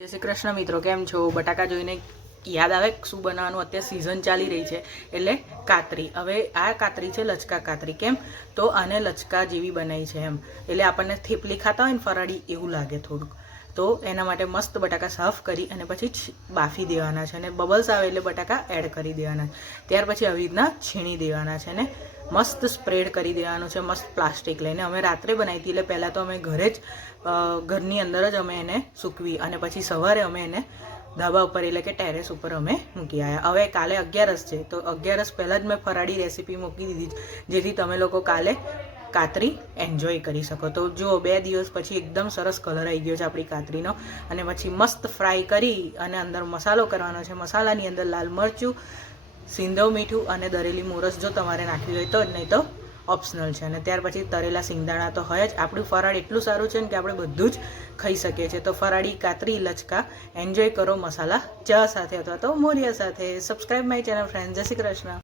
જય શ્રી કૃષ્ણ મિત્રો, કેમ છો? બટાકા જોઈને યાદ આવે શું બનાવવાનું? અત્યારે સિઝન ચાલી રહી છે એટલે કાતરી. હવે આ કાતરી છે લચકા કાતરી. કેમ તો આને લચકા જેવી બનાવી છે એમ, એટલે આપણને થેપલી ખાતા હોય ને ફરાળી એવું લાગે થોડુંક. તો એના માટે મસ્ત બટાકા સાફ કરી અને પછી બાફી દેવાના છે, અને બબલ્સ આવે એટલે બટાકા એડ કરી દેવાના. ત્યાર પછી આવી રીતના છીણી દેવાના છે ને મસ્ત સ્પ્રેડ કરી દેવાનું છે, મસ્ત પ્લાસ્ટિક લઈને. અમે રાત્રે બનાવી હતી, એટલે પહેલાં તો અમે ઘરે જ ઘરની અંદર જ અમે એને સૂકવી અને પછી સવારે અમે એને ધાબા ઉપર એટલે કે ટેરેસ ઉપર અમે મૂકી આવ્યા. હવે કાલે 11 છે, તો 11 પહેલાં જ મેં ફરાળી રેસીપી મૂકી દીધી, જેથી તમે લોકો કાલે કાતરી એન્જોય કરી શકો. તો જો 2 દિવસ પછી એકદમ સરસ કલર આવી ગયો છે આપણી કાતરીનો. અને પછી મસ્ત ફ્રાય કરી અને અંદર મસાલો કરવાનો છે. મસાલાની અંદર લાલ મરચું, સિંધવ મીઠું અને દરેલી મોરસ જો તમારે નાખવી હોય તો, નહીં તો ઓપ્શનલ છે. અને ત્યાર પછી તરેલા સિંગદાણા તો હોય જ. આપણું ફરાળ એટલું સારું છે ને કે આપણે બધું જ ખાઈ શકીએ છીએ. તો ફરાળી કાતરી લચકા એન્જોય કરો મસાલા ચા સાથે અથવા તો મોરિયા સાથે. Subscribe my channel friend. જય શ્રી કૃષ્ણ.